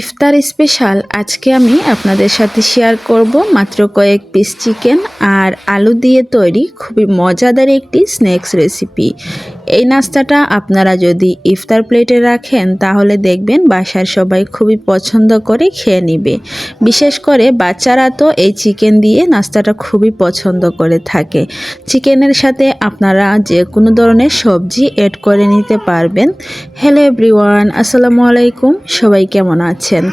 ইফতার special আজকে আমি আপনাদের সাথে শেয়ার করব মাত্র কয়েক পিস চিকেন আর আলু দিয়ে তৈরি খুবই মজাদার একটি স্ন্যাক্স রেসিপি। এই নাস্তাটা আপনারা যদি ইফতার প্লেটে রাখেন তাহলে দেখবেন বাসার সবাই খুবই পছন্দ করে খেয়ে নেবে। বিশেষ করে বাচ্চারা তো এই চিকেন দিয়ে নাস্তাটা খুবই পছন্দ করে থাকে। চিকেনের সাথে আপনারা যে কোনো ধরনের সবজি অ্যাড করে নিতে পারবেন। হ্যালো এভরিওয়ান, আসসালামু আলাইকুম। সবাই কেমন আছেন?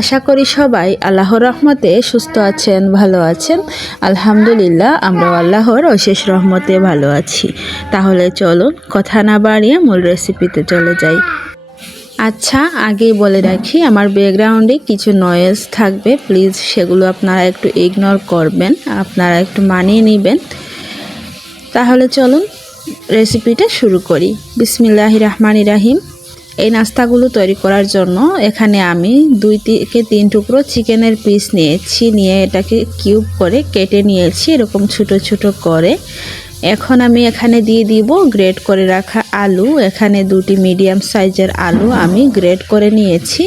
আশা করি সবাই আল্লাহর রহমতে সুস্থ আছেন, ভালো আছেন। আলহামদুলিল্লাহ, আমরাও আল্লাহর অশেষ রহমতে ভালো আছি। তাহলে চলুন কথা না বাড়িয়ে মূল রেসিপিতে চলে যাই। আচ্ছা, আগেই বলে রাখি আমার ব্যাকগ্রাউন্ডে কিছু নয়েজ থাকবে, প্লিজ সেগুলো আপনারা একটু ইগনোর করবেন, আপনারা একটু মানিয়ে নেবেন। তাহলে চলুন রেসিপিটা শুরু করি। বিসমিল্লাহির রহমানির রহিম। এই নাস্তাগুলো তৈরি করার জন্য এখানে আমি 2 থেকে 3 টুকরো চিকেনের পিস নিয়ে এটাকে কিউব করে কেটে নিয়েছি, এরকম ছোট ছোট করে। এখন আমি এখানে দিয়ে দিব গ্রেট করে রাখা আলু। এখানে 2টি মিডিয়াম সাইজের আলু আমি গ্রেট করে নিয়েছি।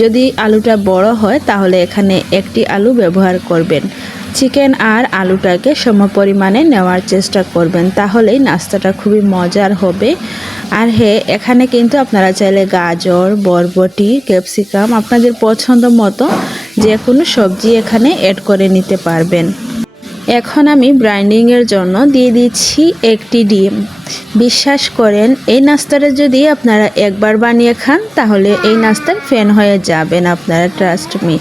যদি আলুটা বড় হয় তাহলে এখানে 1টি আলু ব্যবহার করবেন। চিকেন আর আলুটাকে সমপরিমাণে নেওয়ার চেষ্টা করবেন, তাহলেই নাস্তাটা খুবই মজার হবে। আর হ্যাঁ, এখানে কিন্তু আপনারা চাইলে গাজর, বরবটি, ক্যাপসিকাম আপনাদের পছন্দ মতো যে কোনো সবজি এখানে অ্যাড করে নিতে পারবেন। এখন আমি ব্রাইন্ডিংয়ের জন্য দিয়ে দিচ্ছি 1টি ডিম। বিশ্বাস করেন, এই নাস্তাটা যদি আপনারা একবার বানিয়ে খান তাহলে এই নাস্তার ফ্যান হয়ে যাবেন আপনারা, ট্রাস্ট মি।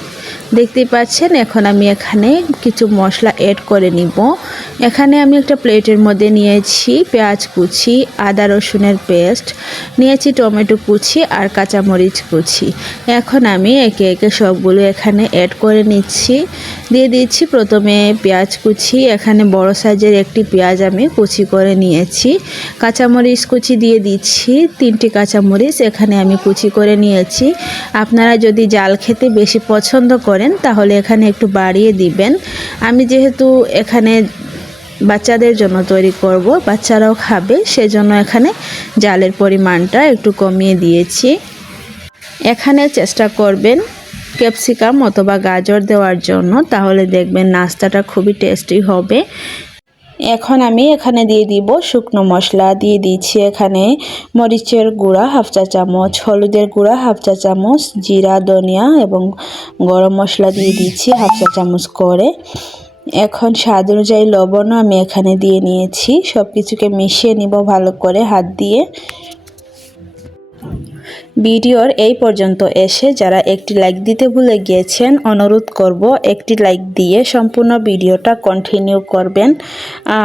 দেখতেই পাচ্ছেন এখন আমি এখানে কিছু মশলা অ্যাড করে নিব। এখানে আমি একটা প্লেটের মধ্যে নিয়েছি পেঁয়াজ কুচি, আদা রসুনের পেস্ট নিয়েছি, টমেটো কুচি আর কাঁচামরিচ কুচি। এখন আমি একে একে সবগুলো এখানে অ্যাড করে নিচ্ছি। দিয়ে দিচ্ছি প্রথমে পেঁয়াজ কুচি। এখানে বড় সাইজের একটি পেঁয়াজ আমি কুচি করে নিয়েছি। কাঁচামরিচ কুচি দিয়ে দিচ্ছি, 3টি কাঁচামরিচ এখানে আমি কুচি করে নিয়েছি। আপনারা যদি জাল খেতে বেশি পছন্দ করেন তাহলে এখানে একটু বাড়িয়ে দিবেন। আমি যেহেতু এখানে বাচ্চাদের জন্য তৈরি করব, বাচ্চারাও খাবে, সেজন্য এখানে জালের পরিমাণটা একটু কমিয়ে দিয়েছি। এখানে চেষ্টা করবেন ক্যাপসিকাম অথবা গাজর দেওয়ার জন্য, তাহলে দেখবেন নাস্তাটা খুবই টেস্টি হবে। এখন আমি এখানে দিয়ে দিব শুকনো মশলা। দিয়ে দিচ্ছি এখানে মরিচের গুঁড়া 1/2 চা চামচ, হলুদের গুঁড়া 1/2 চা চামচ, জিরা, ধনিয়া এবং গরম মশলা দিয়ে দিচ্ছি 1/2 চা চামচ করে। এখন স্বাদ অনুযায়ী লবণও আমি এখানে দিয়ে নিয়েছি। সব কিছুকে মিশিয়ে নিব ভালো করে হাত দিয়ে। ভিডিওর এই পর্যন্ত এসে যারা একটি লাইক দিতে ভুলে গিয়েছেন, অনুরোধ করব একটি লাইক দিয়ে সম্পূর্ণ ভিডিওটা কন্টিনিউ করবেন।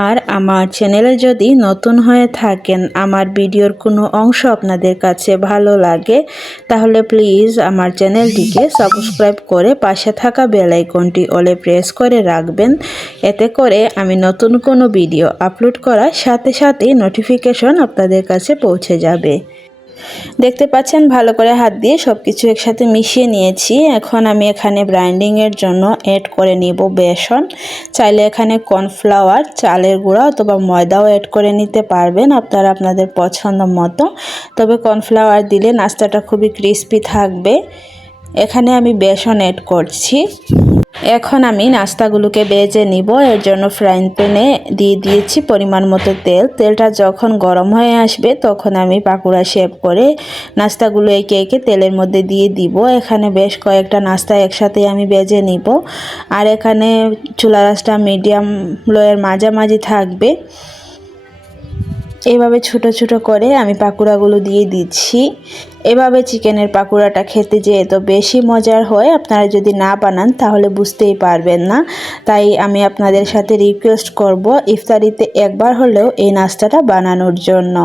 আর আমার চ্যানেলে যদি নতুন হয়ে থাকেন, আমার ভিডিওর কোনো অংশ আপনাদের কাছে ভালো লাগে তাহলে প্লিজ আমার চ্যানেলটিকে সাবস্ক্রাইব করে পাশে থাকা বেল আইকনটি অলে প্রেস করে রাখবেন। এতে করে আমি নতুন কোনো ভিডিও আপলোড করার সাথে সাথেই নোটিফিকেশন আপনাদের কাছে পৌঁছে যাবে। দেখতে পাচ্ছেন ভালো করে হাত দিয়ে সব কিছু একসাথে মিশিয়ে নিয়েছি। এখন আমি এখানে ব্রাইন্ডিংয়ের জন্য অ্যাড করে নিব বেসন। চাইলে এখানে কর্নফ্লাওয়ার, চালের গুঁড়া অথবা ময়দাও অ্যাড করে নিতে পারবেন আপনারা আপনাদের পছন্দ মতো। তবে কর্নফ্লাওয়ার দিলে নাস্তাটা খুবই ক্রিস্পি থাকবে। এখানে আমি বেসন অ্যাড করছি। এখন আমি নাস্তাগুলোকে ভেজে নিব। এর জন্য ফ্রাইং প্যানে দিয়ে দিয়েছি পরিমাণ মতো তেল। তেলটা যখন গরম হয়ে আসবে তখন আমি পাকোড়া শেপ করে নাস্তাগুলো একে একে তেলের মধ্যে দিয়ে দিব। এখানে বেশ কয়েকটা নাস্তা একসাথে আমি ভেজে নিব। আর এখানে চুলা আঁচটা মিডিয়াম লোয়ের মাঝামাঝি থাকবে। এভাবে ছোট ছোট করে আমি পাকোড়াগুলো দিয়ে দিচ্ছি। এভাবে চিকেনের পাকোড়াটা খেতে যে এত বেশি মজার হয়, আপনারা যদি না বানান তাহলে বুঝতেই পারবেন না। তাই আমি আপনাদের সাথে রিকোয়েস্ট করব ইফতারিতে একবার হলেও এই নাস্তাটা বানানোর জন্য।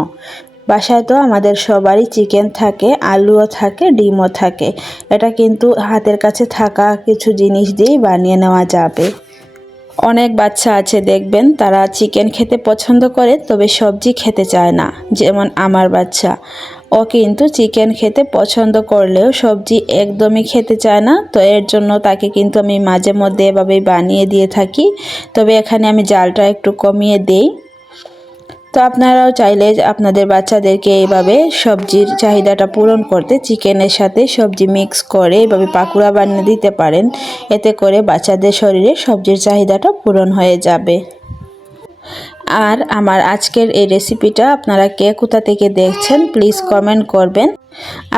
বাসায় তো আমাদের সবারই চিকেন থাকে, আলুও থাকে, ডিমও থাকে। এটা কিন্তু হাতের কাছে থাকা কিছু জিনিস দিয়েই বানিয়ে নেওয়া যাবে। অনেক বাচ্চা আছে দেখবেন তারা চিকেন খেতে পছন্দ করে তবে সবজি খেতে চায় না, যেমন আমার বাচ্চা। ও কিন্তু চিকেন খেতে পছন্দ করলেও সবজি একদমই খেতে চায় না। তো এর জন্য তাকে কিন্তু আমি মাঝে মধ্যে এভাবেই বানিয়ে দিয়ে থাকি। তবে এখানে আমি জালটা একটু কমিয়ে দেই। তো আপনারাও চাইলে আপনাদের বাচ্চাদেরকে এইভাবে সবজির চাহিদাটা পূরণ করতে চিকেনের সাথে সবজি মিক্স করে এইভাবে পাকোড়া বানিয়ে দিতে পারেন। এতে করে বাচ্চাদের শরীরে সবজির চাহিদাটা পূরণ হয়ে যাবে। আর আমার আজকের এই রেসিপিটা আপনারা কে কোথা থেকে দেখছেন প্লিজ কমেন্ট করবেন।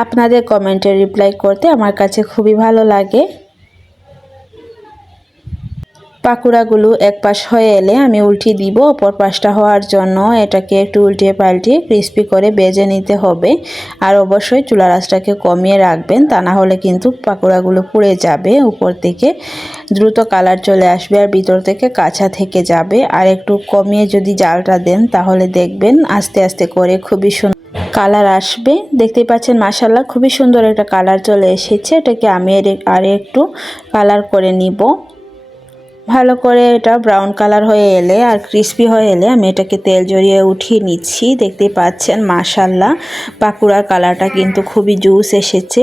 আপনাদের কমেন্টের রিপ্লাই করতে আমার কাছে খুবই ভালো লাগে। পাকোড়াগুলো এক পাশ হয়ে এলে আমি উল্টিয়ে দিব অপর পাশটা হওয়ার জন্য। এটাকে একটু উল্টিয়ে পাল্টিয়ে ক্রিস্পি করে ভেজে নিতে হবে। আর অবশ্যই চুলার আঁচটাকে কমিয়ে রাখবেন, তা না হলে কিন্তু পাকোড়াগুলো পুড়ে যাবে, উপর থেকে দ্রুত কালার চলে আসবে আর ভিতর থেকে কাঁচা থেকে যাবে। আর একটু কমিয়ে যদি জালটা দেন তাহলে দেখবেন আস্তে আস্তে করে খুবই সুন্দর কালার আসবে। দেখতেই পাচ্ছেন মাশাআল্লাহ খুবই সুন্দর একটা কালার চলে এসেছে। এটাকে আমি আর একটু কালার করে নিব। ভালো করে এটা ব্রাউন কালার হয়ে এলে আর ক্রিস্পি হয়ে এলে আমি এটাকে তেল জড়িয়ে উঠিয়ে নিচ্ছি। দেখতেই পাচ্ছেন মাশাআল্লাহ পাকোড়ার কালারটা কিন্তু খুবই জুস এসেছে।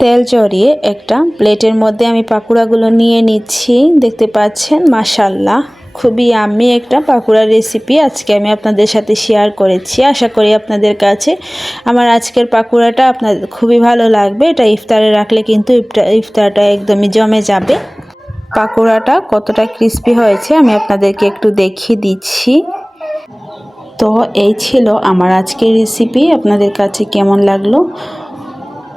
তেল জড়িয়ে একটা প্লেটের মধ্যে আমি পাকোড়াগুলো নিয়ে নিচ্ছি। দেখতে পাচ্ছেন মাশাআল্লাহ খুবই আমি একটা পাকোড়ার রেসিপি আজকে আমি আপনাদের সাথে শেয়ার করেছি। আশা করি আপনাদের কাছে আমার আজকের পাকোড়াটা আপনাদের খুবই ভালো লাগবে। এটা ইফতারে রাখলে কিন্তু ইফতারটা একদমই জমে যাবে। পাকোড়াটা কতটা ক্রিস্পি হয়েছে আমি আপনাদেরকে একটু দেখিয়ে দিচ্ছি। তো এই ছিল আমার আজকের রেসিপি। আপনাদের কাছে কেমন লাগলো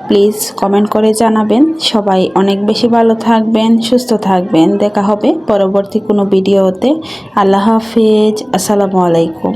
প্লিজ কমেন্ট করে জানাবেন। সবাই অনেক বেশি ভালো থাকবেন, সুস্থ থাকবেন। দেখা হবে পরবর্তী কোনো ভিডিওতে। আল্লাহ হাফেজ, আসসালামু আলাইকুম।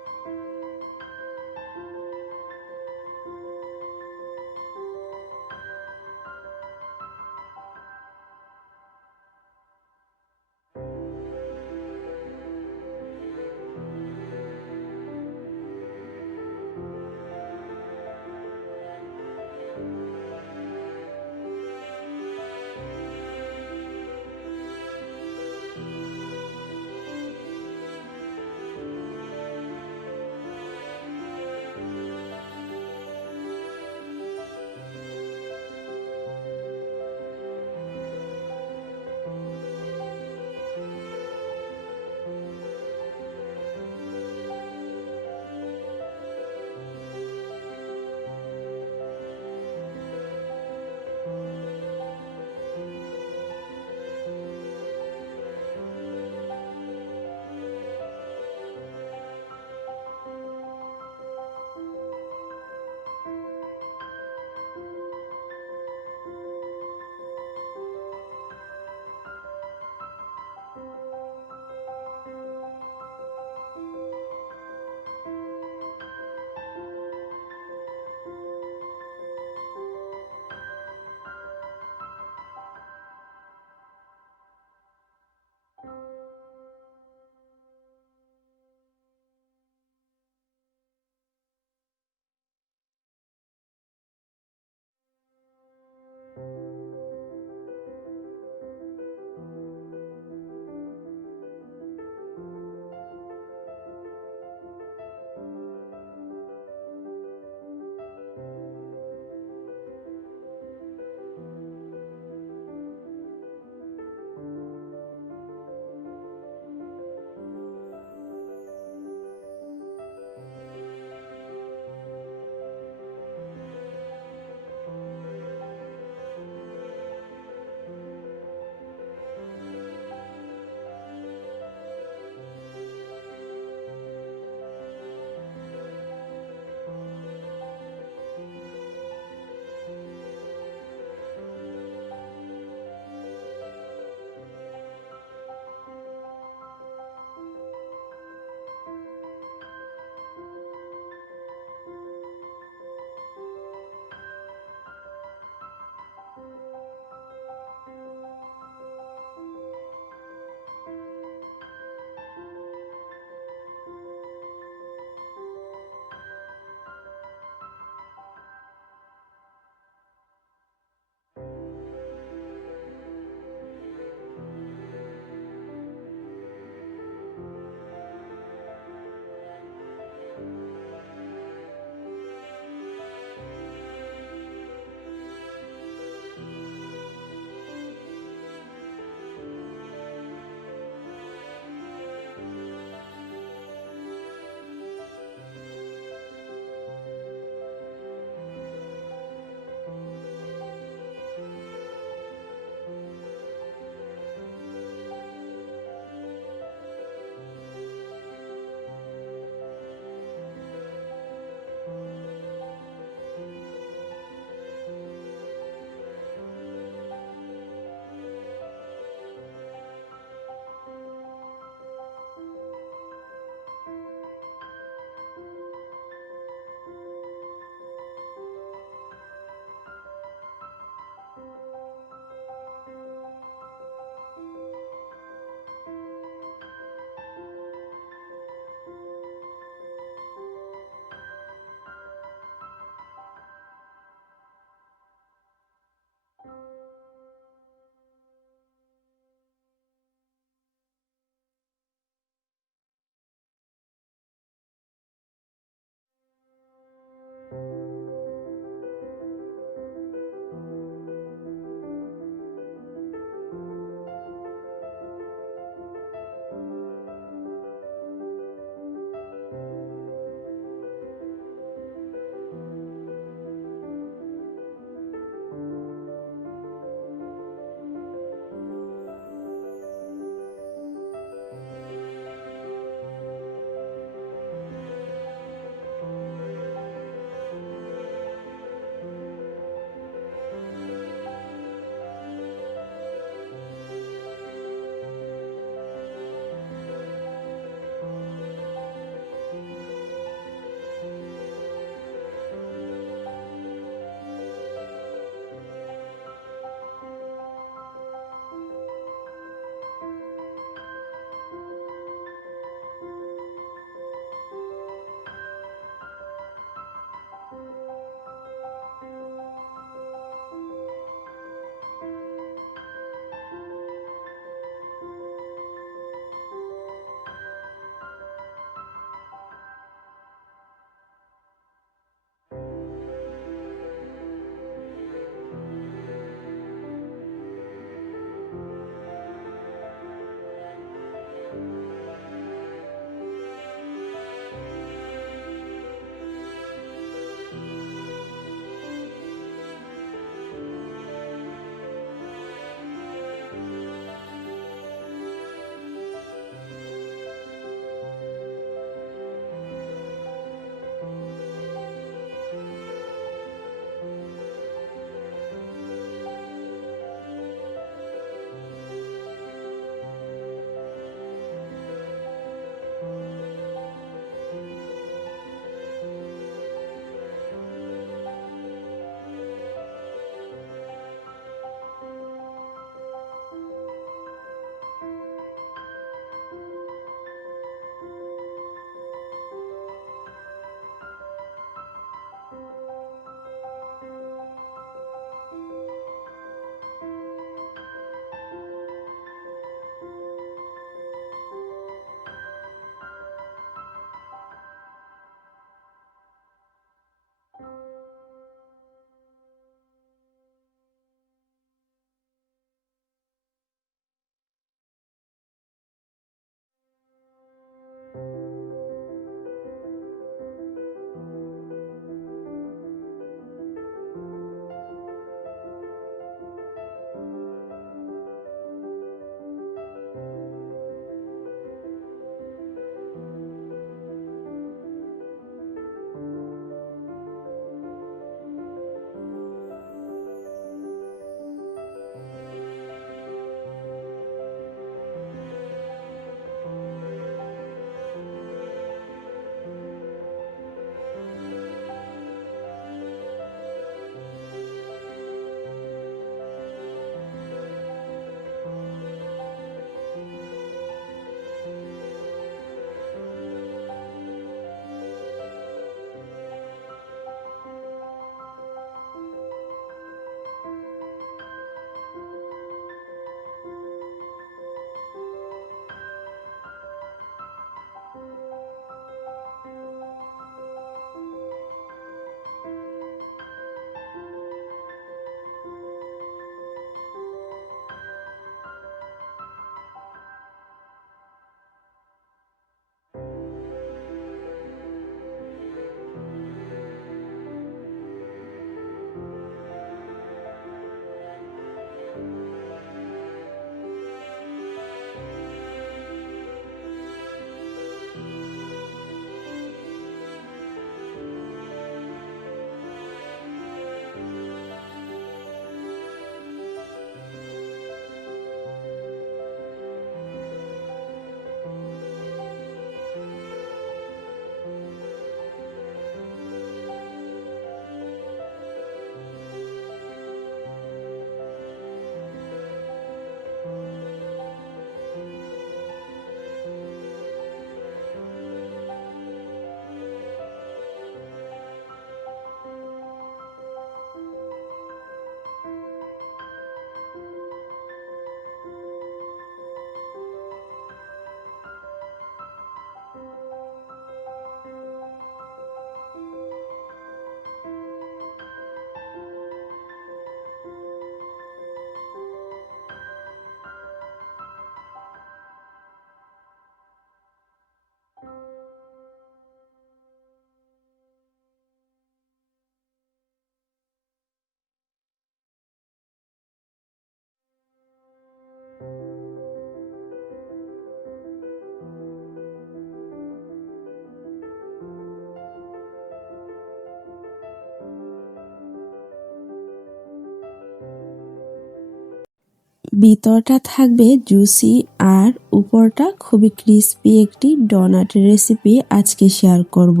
ভিতরটা থাকবে জুসি আর উপরটা খুবই ক্রিস্পি একটি ডোনাটের রেসিপি আজকে শেয়ার করব।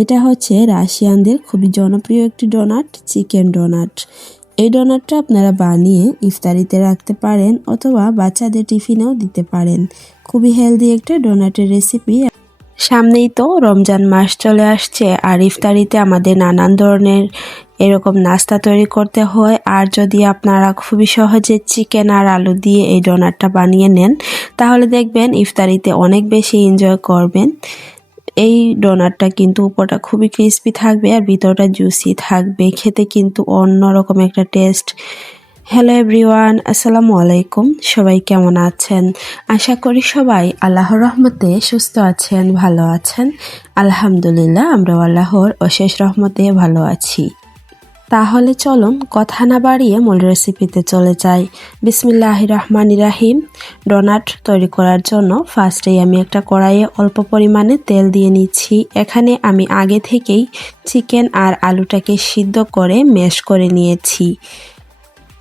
এটা হচ্ছে রাশিয়ানদের খুবই জনপ্রিয় একটি ডোনাট, চিকেন ডোনাট। এই ডোনাটটা আপনারা বানিয়ে ইফতারিতে রাখতে পারেন অথবা বাচ্চাদের টিফিনেও দিতে পারেন। খুবই হেলদি একটা ডোনাটের রেসিপি। সামনেই তো রমজান মাস চলে আসছে, আর ইফতারিতে আমাদের নানান ধরনের এরকম নাস্তা তৈরি করতে হয়। আর যদি আপনারা খুবই সহজে চিকেন আর আলু দিয়ে এই ডোনাটটা বানিয়ে নেন, তাহলে দেখবেন ইফতারিতে অনেক বেশি এনজয় করবেন। এই ডোনাটটা কিন্তু উপরটা খুবই ক্রিস্পি থাকবে আর ভিতরটা জুসি থাকবে, খেতে কিন্তু অন্যরকম একটা টেস্ট। হ্যালো এভরিওয়ান, আসসালামু আলাইকুম। সবাই কেমন আছেন? আশা করি সবাই আল্লাহর রহমতে সুস্থ আছেন, ভালো আছেন। আলহামদুলিল্লাহ, আমরাও আল্লাহর অশেষ রহমতে ভালো আছি। তাহলে চলুন কথা না বাড়িয়ে মূল রেসিপিতে চলে যাই। বিসমিল্লাহির রহমানির রহিম। ডোনাট তৈরি করার জন্য ফার্স্টেই আমি একটা কড়াইয়ে অল্প পরিমাণে তেল দিয়ে নিচ্ছি। এখানে আমি আগে থেকেই চিকেন আর আলুটাকে সিদ্ধ করে ম্যাশ করে নিয়েছি।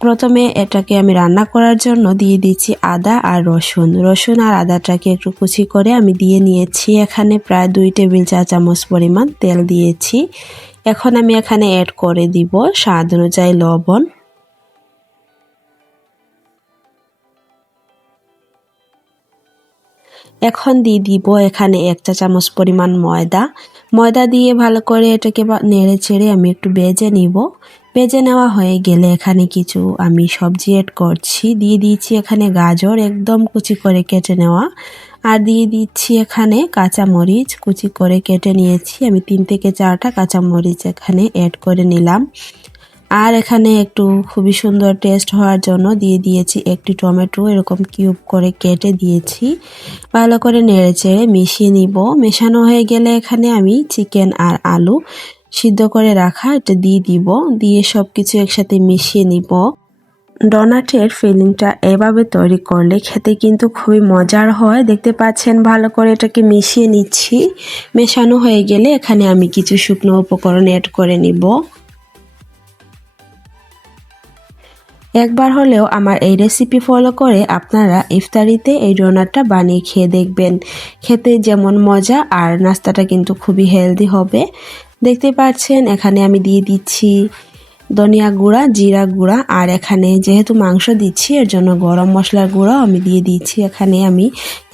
প্রথমে এটাকে আমি রান্না করার জন্য দিয়ে দিচ্ছি আদা আর রসুন আর আদাটাকে একটু কুচি করে আমি দিয়ে নিয়েছি। এখানে প্রায় 2 টেবিল চা চামচ পরিমাণ তেল দিয়েছি। এখন আমি এখানে অ্যাড করে দিব স্বাদ অনুযায়ী লবণ। এখন দিয়ে দিব এখানে 1 চা চামচ পরিমাণ ময়দা দিয়ে ভালো করে এটাকে নেড়ে চেড়ে আমি একটু ভেজে নিব। ভেজে নেওয়া হয়ে গেলে এখানে কিছু আমি সবজি অ্যাড করছি। দিয়ে দিচ্ছি এখানে গাজর একদম কুচি করে কেটে নেওয়া, আর দিয়ে দিচ্ছি এখানে কাঁচামরিচ কুচি করে কেটে নিয়েছি। আমি 3 থেকে 4টা কাঁচামরিচ এখানে অ্যাড করে নিলাম। আর এখানে একটু খুবই সুন্দর টেস্ট হওয়ার জন্য দিয়ে দিয়েছি একটি টমেটো এরকম কিউব করে কেটে দিয়েছি। ভালো করে নেড়েচেড়ে মিশিয়ে নিব। মেশানো হয়ে গেলে এখানে আমি চিকেন আর আলু সিদ্ধ করে রাখা এটা দিয়ে দিব। দিয়ে সব কিছু একসাথে মিশিয়ে নিব। ডোনাটের ফিলিংটা এভাবে তৈরি করলে খেতে কিন্তু খুবই মজার হয়। দেখতে পাচ্ছেন ভালো করে এটাকে মিশিয়ে নিচ্ছি। মেশানো হয়ে গেলে এখানে আমি কিছু শুকনো উপকরণ অ্যাড করে নিব। একবার হলেও আমার এই রেসিপি ফলো করে আপনারা ইফতারিতে এই ডোনাটটা বানিয়ে খেয়ে দেখবেন। খেতে যেমন মজা আর নাস্তাটা কিন্তু খুবই হেলদি হবে। দেখতে পাচ্ছেন এখানে আমি দিয়ে দিচ্ছি ধনিয়া গুঁড়া, জিরা গুঁড়া, আর এখানে যেহেতু মাংস দিচ্ছি এর জন্য গরম মশলার গুঁড়াও আমি দিয়ে দিচ্ছি। এখানে আমি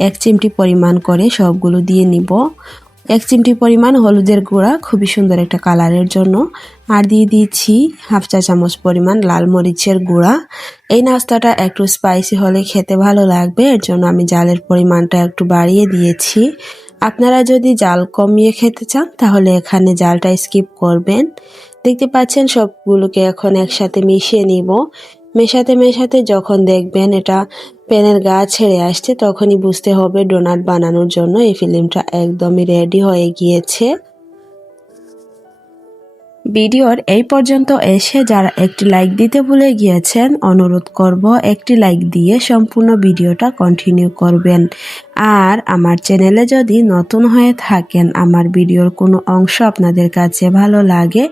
1 চিমটি পরিমাণ করে সবগুলো দিয়ে নিব। 1 চিমটি পরিমাণ হলুদের গুঁড়া খুবই সুন্দর একটা কালারের জন্য, আর দিয়ে দিচ্ছি 1/2 চা চামচ পরিমাণ লাল মরিচের গুঁড়া। এই নাস্তাটা একটু স্পাইসি হলে খেতে ভালো লাগবে, এর জন্য আমি জালের পরিমাণটা একটু বাড়িয়ে দিয়েছি। আপনারা যদি জাল কমিয়ে খেতে চান তাহলে এখানে জালটা স্কিপ করবেন। দেখতে পাচ্ছেন সবগুলোকে এখন একসাথে মিশিয়ে নিব। মেশাতে যখন দেখবেন এটা প্যানের গা ছেড়ে আসছে, তখনই বুঝতে হবে ডোনাট বানানোর জন্য এই ফিল্মটা একদমই রেডি হয়ে গিয়েছে। ভিডিওর এই পর্যন্ত এসে যারা একটি লাইক দিতে ভুলে গিয়েছেন, অনুরোধ করব একটি লাইক দিয়ে সম্পূর্ণ ভিডিওটা কন্টিনিউ করবেন। আর আমার চ্যানেলে যদি নতুন হয়ে থাকেন, আমার ভিডিওর কোনো অংশ আপনাদের কাছে ভালো লাগে,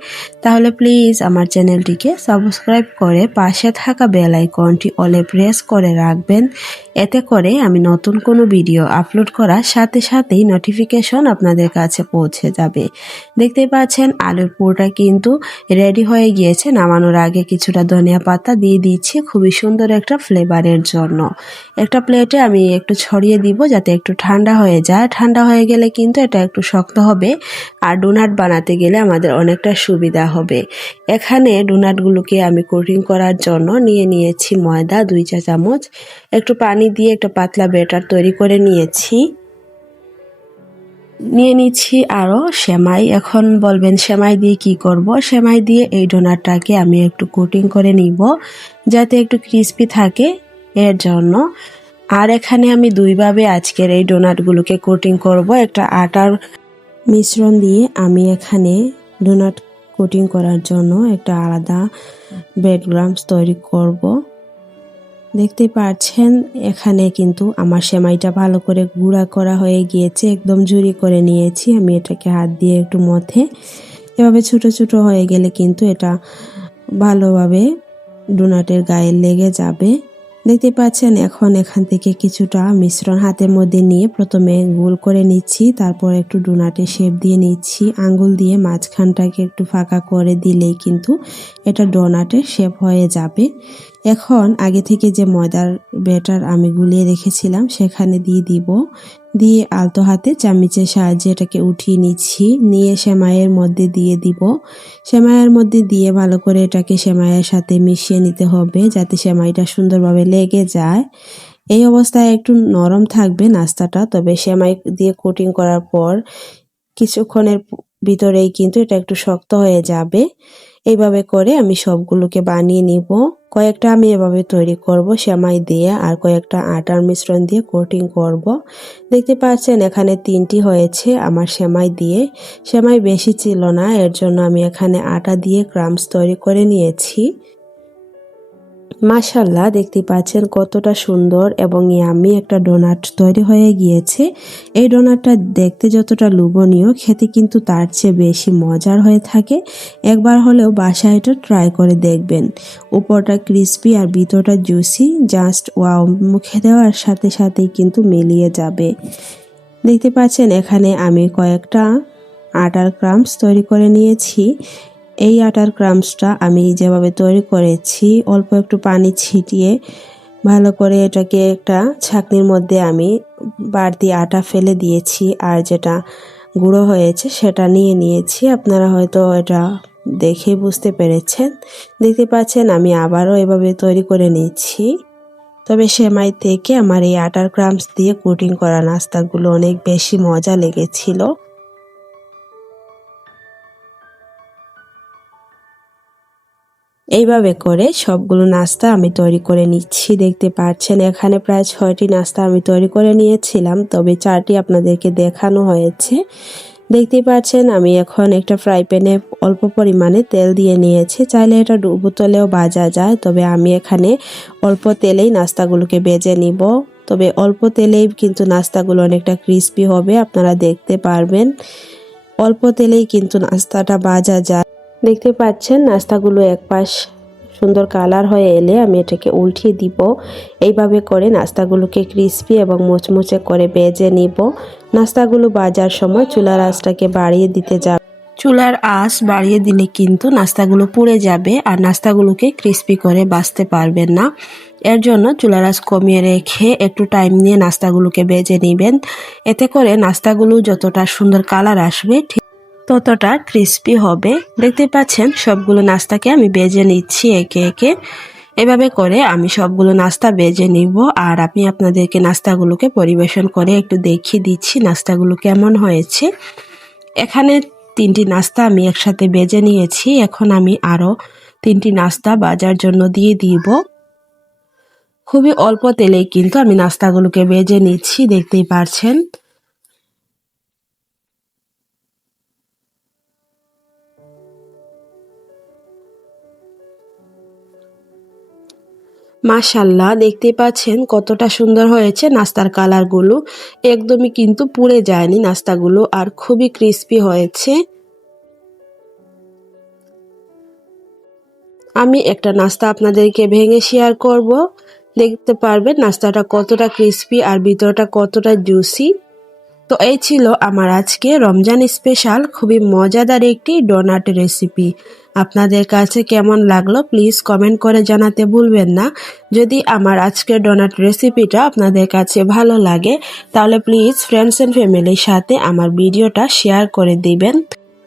তাহলে প্লিজ আমার চ্যানেলটিকে সাবস্ক্রাইব করে পাশে থাকা বেল আইকনটি অলে প্রেস করে রাখবেন। এতে করে আমি নতুন কোনো ভিডিও আপলোড করার সাথে সাথেই নোটিফিকেশন আপনাদের কাছে পৌঁছে যাবে। দেখতে পাচ্ছেন আলুর পুরটা কিন্তু রেডি হয়ে গিয়েছে। নামানোর আগে কিছুটা ধনিয়া পাতা দিয়ে দিচ্ছি খুবই সুন্দর একটা ফ্লেভারের জন্য। একটা প্লেটে আমি একটু ছড়িয়ে দিব যাতে একটু ঠান্ডা হয়ে যায়। ঠান্ডা হয়ে গেলে কিন্তু এটা একটু শক্ত হবে, আর ডোনাট বানাতে গেলে আমাদের অনেকটা সুবিধা হবে। এখানে ডোনাটগুলোকে আমি কোটিং করার জন্য নিয়ে নিয়েছি ময়দা 2 চা চামচ। একটু পানি দিয়ে একটা পাতলা ব্যাটার তৈরি করে নিয়েছি। নিয়ে নিচ্ছি আরও সেমাই। এখন বলবেন সেমাই দিয়ে কি করব? সেমাই দিয়ে এই ডোনাটটাকে আমি একটু কোটিং করে নিব যাতে একটু ক্রিস্পি থাকে, এর জন্য। আর এখানে আমি দুইভাবে আজকের এই ডোনাটগুলোকে কোটিং করব। একটা আটার মিশ্রণ দিয়ে আমি এখানে ডোনাট কোটিং করার জন্য একটা আলাদা ব্রেড ক্রাম্বস তৈরি করব। দেখতে পাচ্ছেন এখানে কিন্তু আমার সেমাইটা ভালো করে গুঁড়া করা হয়ে গিয়েছে, একদম ঝুরি করে নিয়েছি। আমি এটাকে হাত দিয়ে একটু মথে এভাবে ছোট ছোট হয়ে গেলে কিন্তু এটা ভালোভাবে ডোনাটের গায়ে লেগে যাবে। দেখতে পাচ্ছেন এখন এখান থেকে কিছুটা মিশ্রণ হাতের মধ্যে নিয়ে প্রথমে গোল করে নিচ্ছি, তারপর একটু ডোনাটের শেপ দিয়ে নিচ্ছি। আঙ্গুল দিয়ে মাঝখানটাকে একটু ফাঁকা করে দিলেই কিন্তু এটা ডোনাটের শেপ হয়ে যাবে। এখন আগে থেকে যে ময়দার ব্যাটার আমি গুলিয়ে রেখেছিলাম সেখানে দিয়ে দিব, দিয়ে আলতো হাতে চামচের সাহায্যে এটাকে উঠিয়ে নিচ্ছি, নিয়ে সেমাইয়ের মধ্যে দিয়ে দিব। সেমাইয়ের মধ্যে দিয়ে ভালো করে এটাকে সেমাইয়ের সাথে মিশিয়ে নিতে হবে যাতে সেমাইটা সুন্দরভাবে লেগে যায়। এই অবস্থায় একটু নরম থাকবে নাস্তাটা, তবে সেমাই দিয়ে কোটিং করার পর কিছুক্ষণের ভিতরেই কিন্তু এটা একটু শক্ত হয়ে যাবে। এইভাবে করে আমি সবগুলোকে বানিয়ে নিব। কয়েকটা আমি এভাবে তৈরি করব সেমাই দিয়ে, আর কয়েকটা আটার মিশ্রণ দিয়ে কোটিং করব। দেখতে পাচ্ছেন এখানে 3টি হয়েছে আমার সেমাই দিয়ে। সেমাই বেশি ছিল না, এর জন্য আমি এখানে আটা দিয়ে ক্রাম্বস তৈরি করে নিয়েছি। মাশাআল্লাহ, দেখতে পাচ্ছেন কতটা সুন্দর এবং ইয়ামি একটা ডোনাট তৈরি হয়ে গিয়েছে। এই ডোনাটটা দেখতে যতটা লোভনীয়, খেতে কিন্তু তার চেয়ে বেশি মজার হয়ে থাকে। একবার হলেও বাসায় এটা ট্রাই করে দেখবেন। উপরটা ক্রিস্পি আর ভিতরটা জুসি, জাস্ট ওয়াও, মুখে দেওয়ার সাথে সাথেই কিন্তু মিলিয়ে যাবে। দেখতে পাচ্ছেন এখানে আমি কয়েকটা আটার ক্রাম্বস তৈরি করে নিয়েছি। এই আটার ক্রাম্বসটা আমি যেভাবে তৈরি করেছি, অল্প একটু পানি ছিটিয়ে ভালো করে এটাকে একটা ছাঁকনির মধ্যে আমি বাড়তি আটা ফেলে দিয়েছি, আর যেটা গুঁড়ো হয়েছে সেটা নিয়ে নিয়েছি। আপনারা হয়তো এটা দেখে বুঝতে পেরেছেন। দেখতে পাচ্ছেন আমি আবারও এভাবে তৈরি করে নিচ্ছি। তবে সেমাই থেকে আমার এই আটার ক্রাম্বস দিয়ে কোটিং করা নাস্তাগুলো অনেক বেশি মজা লেগেছিল। এইভাবে করে সবগুলো নাস্তা আমি তৈরি করে নিচ্ছি। দেখতে পাচ্ছেন এখানে প্রায় 6টি নাস্তা আমি তৈরি করে নিয়েছিলাম, তবে 4টি আপনাদেরকে দেখানো হয়েছে। দেখতে পাচ্ছেন আমি এখন একটা ফ্রাই প্যানে অল্প পরিমাণে তেল দিয়ে নিয়েছি। চাইলে এটা বোতলেও ভাজা যায়, তবে আমি এখানে অল্প তেলেই নাস্তাগুলোকে ভেজে নিব। তবে অল্প তেলেই কিন্তু নাস্তাগুলো অনেকটা ক্রিস্পি হবে, আপনারা দেখতে পারবেন। অল্প তেলেই কিন্তু নাস্তাটা ভাজা যায়। দেখতে পাচ্ছেন নাস্তাগুলো এক পাশ সুন্দর কালার হয়ে এলে আমি এটাকে উল্টিয়ে দিব। এইভাবে করে নাস্তাগুলোকে ক্রিস্পি এবং মুচমুচে করে ভেজে নিব। নাস্তাগুলো ভাজার সময় চুলার আঁচটাকে বাড়িয়ে দিতে যাবে। চুলার আঁচ বাড়িয়ে দিলে কিন্তু নাস্তাগুলো পুড়ে যাবে আর নাস্তাগুলোকে ক্রিস্পি করে ভাজতে পারবেন না। এর জন্য চুলার আঁচ কমিয়ে রেখে একটু টাইম নিয়ে নাস্তাগুলোকে ভেজে নেবেন। এতে করে নাস্তাগুলো যতটা সুন্দর কালার আসবে ঠিক ততটা ক্রিস্পি হবে। দেখতে পাচ্ছেন সবগুলো নাস্তাকে আমি ভেজে নিচ্ছি একে একে। এভাবে করে আমি সবগুলো নাস্তা ভেজে নিব, আর আমি আপনাদেরকে নাস্তাগুলোকে পরিবেশন করে একটু দেখিয়ে দিচ্ছি নাস্তাগুলো কেমন হয়েছে। এখানে 3টি নাস্তা আমি একসাথে ভেজে নিয়েছি। এখন আমি আরও 3টি নাস্তা ভাজার জন্য দিয়ে দিব। খুবই অল্প তেলেই কিন্তু আমি নাস্তাগুলোকে ভেজে নিচ্ছি, দেখতেই পারছেন। মাশাআল্লাহ, দেখতে পাচ্ছেন কতটা সুন্দর হয়েছে নাস্তার কালারগুলো। একদমই কিন্তু পুড়ে যায়নি নাস্তাগুলো, আর খুবই ক্রিস্পি হয়েছে। আমি একটা নাস্তা আপনাদেরকে ভেঙে শেয়ার করব, দেখতে পারবেন নাস্তাটা কতটা ক্রিস্পি আর ভিতরটা কতটা জুসি। তো এই ছিল আমার আজকে রমজান স্পেশাল খুবই মজাদার একটি ডোনাট রেসিপি। আপনাদের কাছে কেমন লাগলো প্লিজ কমেন্ট করে জানাতে ভুলবেন না। যদি আমার আজকের ডোনাট রেসিপিটা আপনাদের কাছে ভালো লাগে তাহলে প্লিজ ফ্রেন্ডস এন্ড ফ্যামিলির সাথে আমার ভিডিওটা শেয়ার করে দিবেন।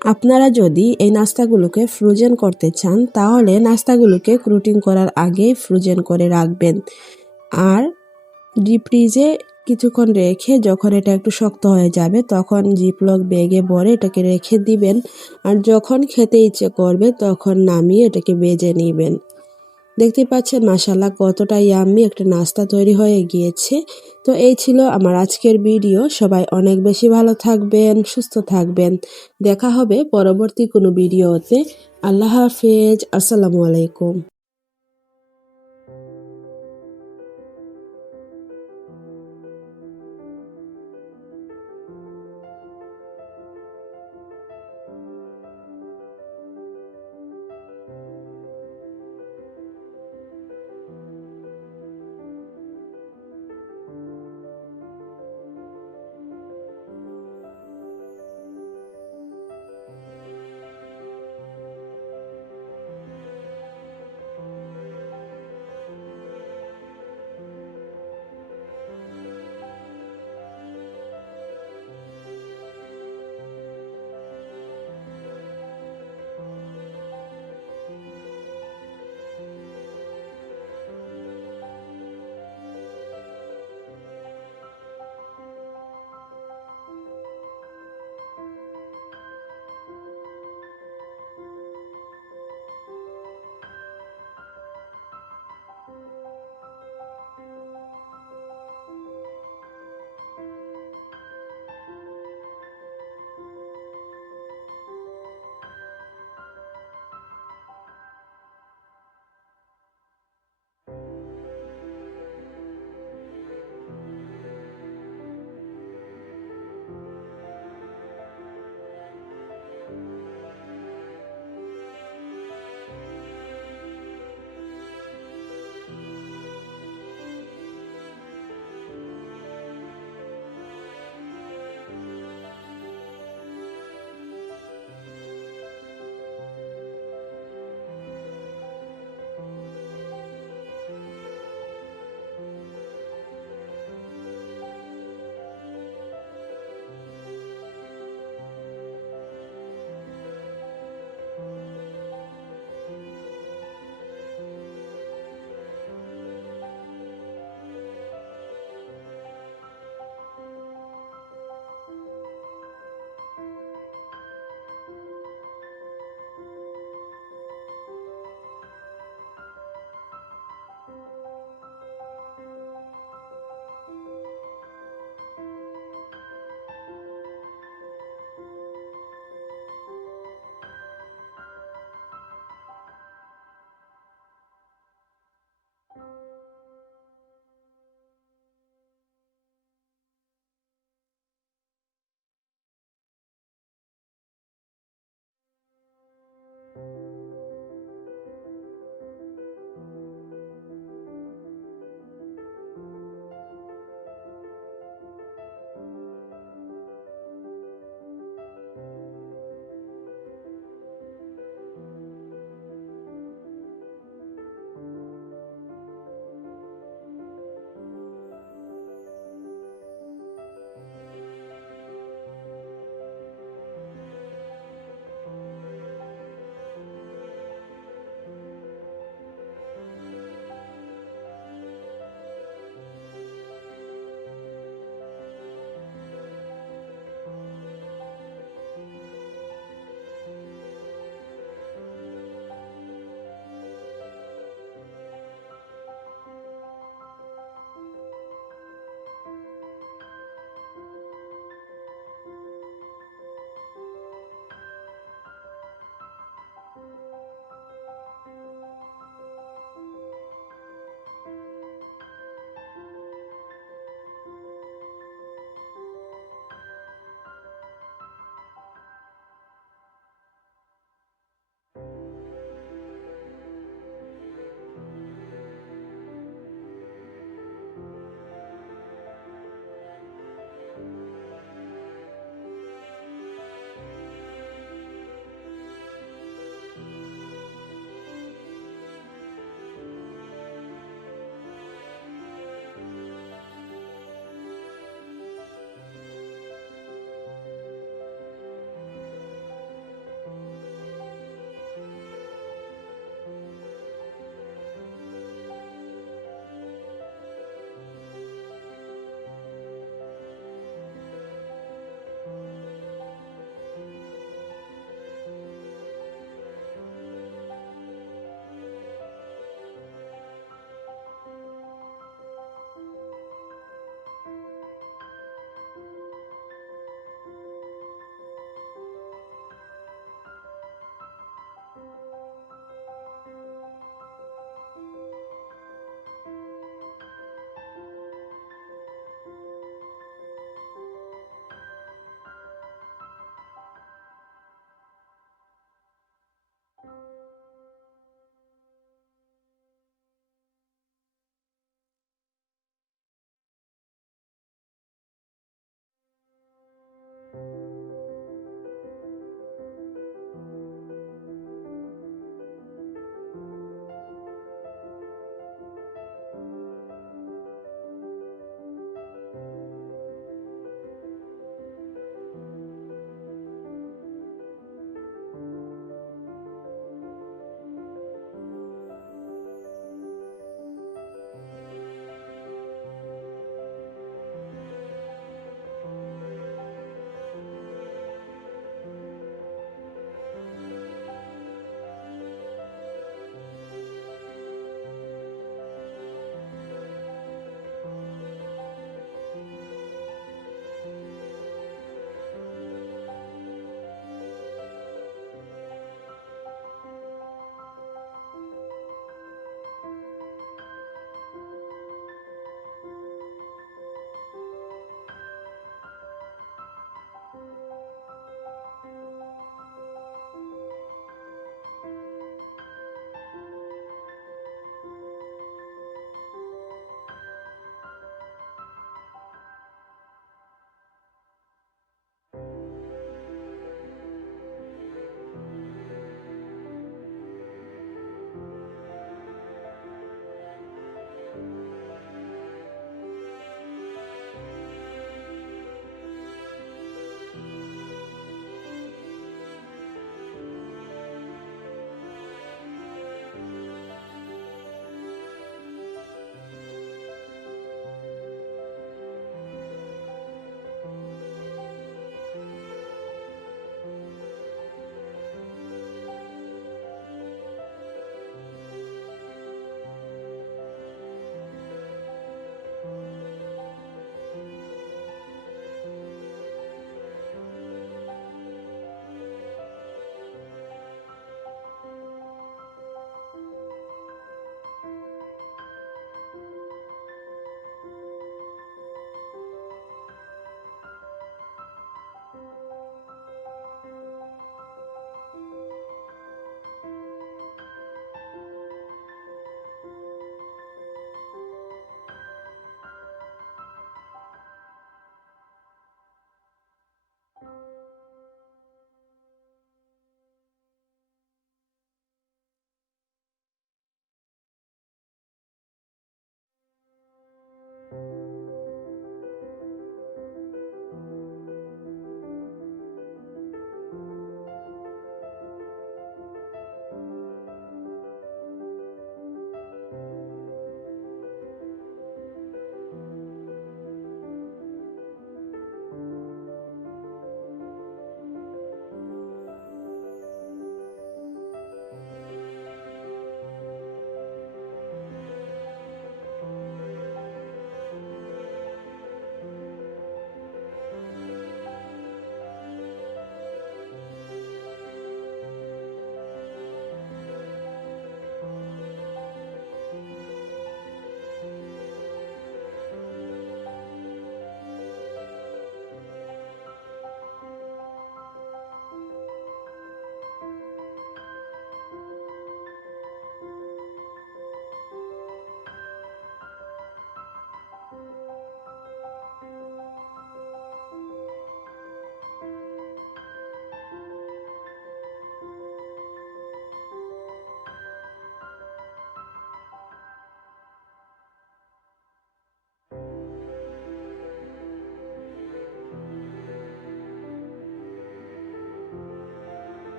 আপনারা যদি এই নাস্তাগুলোকে ফ্রোজেন করতে চান তাহলে নাস্তাগুলোকে কোটিং করার আগে ফ্রোজেন করে রাখবেন, আর ডিপ ফ্রিজে কিছুক্ষণ রেখে যখন এটা একটু শক্ত হয়ে যাবে তখন জিপলক ব্যাগে ভরে এটাকে রেখে দিবেন, আর যখন খেতে ইচ্ছে করবে তখন নামিয়ে এটাকে ভেজে নেবেন। দেখতে পাচ্ছেন মাশাআল্লাহ কতটা ইয়াম্মি একটা নাস্তা তৈরি হয়ে গিয়েছে। তো এই ছিল আমার আজকের ভিডিও। সবাই অনেক বেশি ভালো থাকবেন, সুস্থ থাকবেন। দেখা হবে পরবর্তী কোনো ভিডিওতে। আল্লাহ হাফেজ, আসসালামু আলাইকুম।